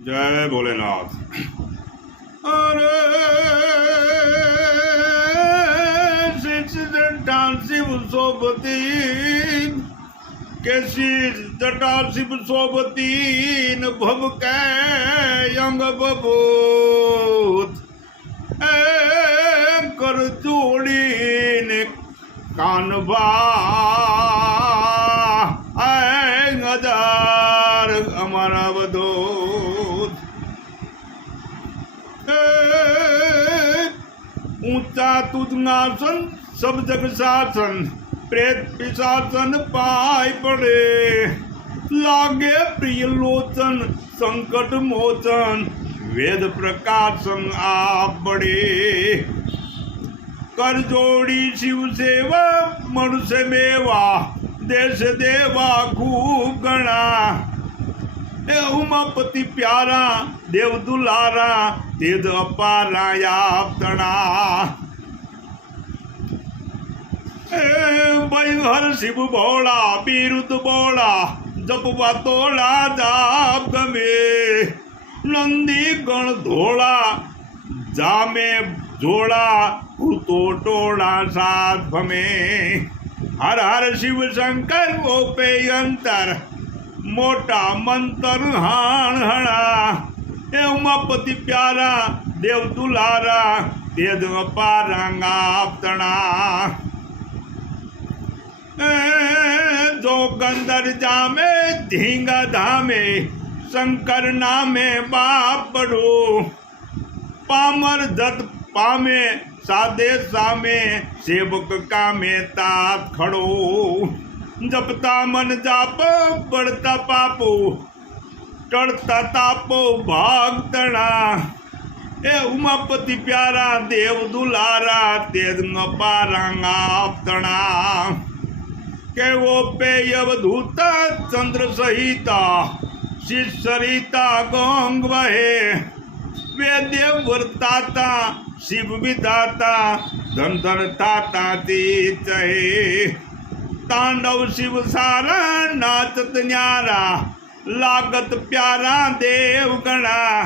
जय भोलेनाथ। अरे कैसी जटा शिव सोबतीन भव कै बबूत। कर जोड़ी कानबा ઊંચા તુજનાસન સબ જગ શાસન પ્રેત પિશાસન પાય પડે. લાગે પ્રિય લોચન, સંકટ મોચન, વેદ પ્રકાશન આપડે કર જોડી શિવ સેવા મનુષ્ય મેવા, દેશ દેવા ખૂબ ગણા એ ઉમાપતિ પ્યારા દેવ દુલારા તેજ અપારા આપતણા એ ભાઈ હર શિવ ભોળા બિરુદ બોળા જપવા તોળા જાપ ગમે નંદી ગણ ધોળા જામે જોડા ભૂતો ટોળા સાત ભમે હર હર શિવ શંકર ઓપે અંતર મોટા મંતર હાણ હણા. એ ઉમાપતિ પ્યારા, દેવ દુલારા, તેજ પારાંગા આપતણા એ જો ગંદર જામે ધીંગા ધામે, શંકર નામે બાપડો. પામર જત પામે, સાદે સામે સેવક કામે તાત ખડો. જપતા મન જાપ પડતા પાપો. ટળતા તાપો ભાગ તણા એ ઉમાપતિ પ્યારા, દેવ દુલારા, તેજ પારાંગા આપતણા કેવો પેયવધૂત ચંદ્ર સહિતા શિશરિતા ગોંગ વહે. વેદ્ય વર્તાતા, શિવ વિધાતા, ધન ધન તાતા તીત તાંડવ શિવ સારા નાચત ન્યારા લાગત પ્યારા દેવ ગણા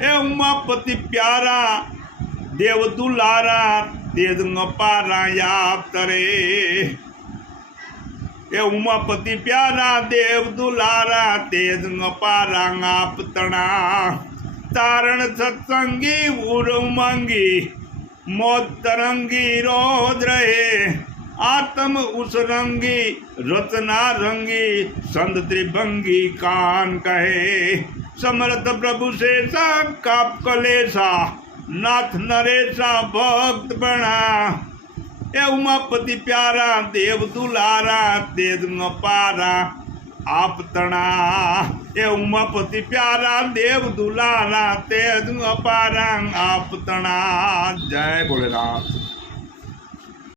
એ ઉમાપતિ પ્યારા દેવ દુલારા તેજ પારા યાપ્તરે એ ઉમાપતિ પ્યારા દેવ દુલારા તેજ પારા આપતણા તારણ સત્સંગી ઉરમંગી મોત તરંગી રોજ રહે. આત્મ ઉસરંગી રચના રંગી સંત ત્રિભંગી કાન કહે સમર્થ પ્રભુ શેષા કાપ કલેશા નાથ નરેશા ભક્ત બણા એ ઉમાપતિ પ્યારા દેવ દુલારા તેજ પારા આપતણા એ ઉમાપતિ પ્યારા દેવ દુલારા તેજ પારા આપતણા જય ભોલેનાથ